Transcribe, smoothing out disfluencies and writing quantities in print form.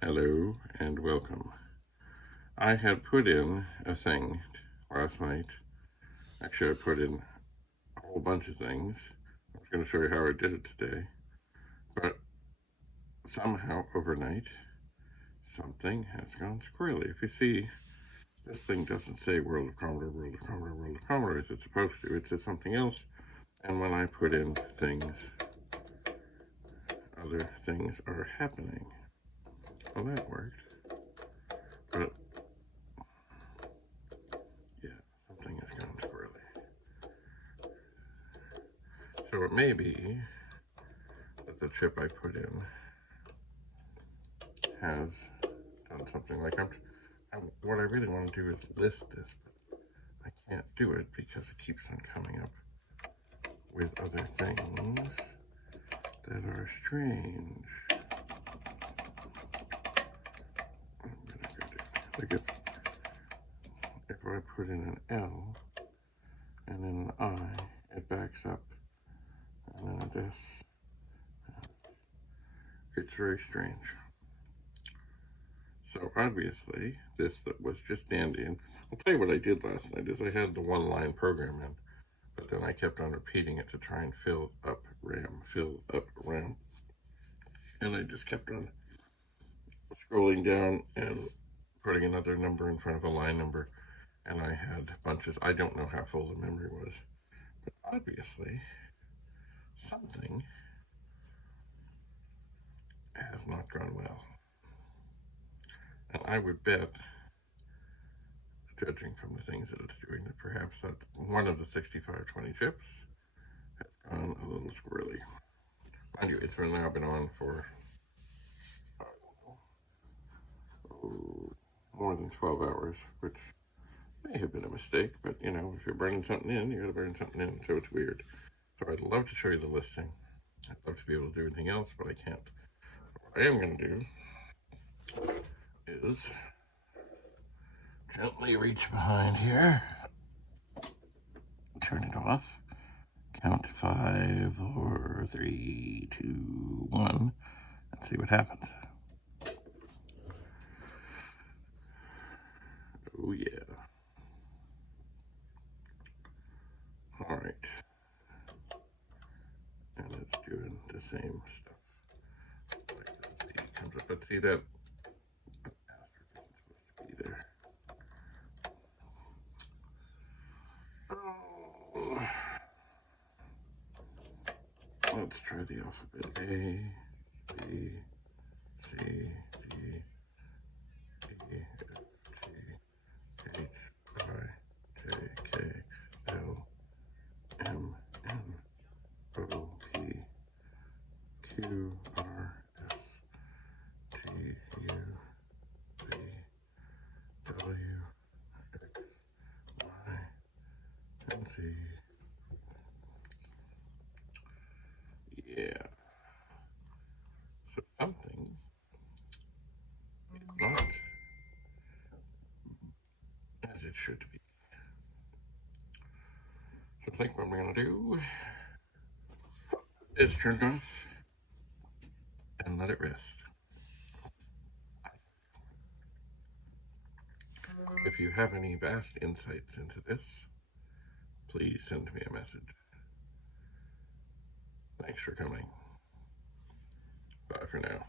Hello and welcome. I had put in a thing last night. Actually, I put in a whole bunch of things. I was going to show you how I did it today. But somehow overnight, something has gone squirrely. If you see, this thing doesn't say World of Commodore, World of Commodore, World of Commodore as it's supposed to. It says something else. And when I put in things, other things are happening. Well, that worked. But yeah, something has gone squirrely. So it may be that the chip I put in has done something like what I really want to do is list this, but I can't do it because it keeps on coming up with other things that are strange. Like if I put in an L and then an I, it backs up, and then this. It's very strange. So obviously, this that was just dandy, and I'll tell you what I did last night is I had the one-line program in, but then I kept on repeating it to try and fill up RAM, and I just kept on scrolling down and putting another number in front of a line number, and I had bunches. I don't know how full the memory was, but obviously something has not gone well. And I would bet, judging from the things that it's doing, that perhaps that one of the 6520 chips has gone a little squirrely. Mind you, it's now been on for more than 12 hours, which may have been a mistake, but you know, if you're burning something in, you gotta burn something in, so it's weird. So I'd love to show you the listing. I'd love to be able to do anything else, but I can't. What I am gonna do is gently reach behind here, turn it off, count 5, 4, 3, 2, 1, and see what happens. Oh yeah. All right. And it's doing the same stuff. Like the C comes up, but see that asterisk isn't supposed to be there. Oh. Let's try the alphabet. A, B, C, D, E, F, G, H, I, J, K, L, M, N, O, P, Q, R, S, T, U, V, W, X, Y, and Z. Yeah. So something is not as it should be. So I think what I'm going to do is turn it off and let it rest. If you have any vast insights into this, please send me a message. Thanks for coming. Bye for now.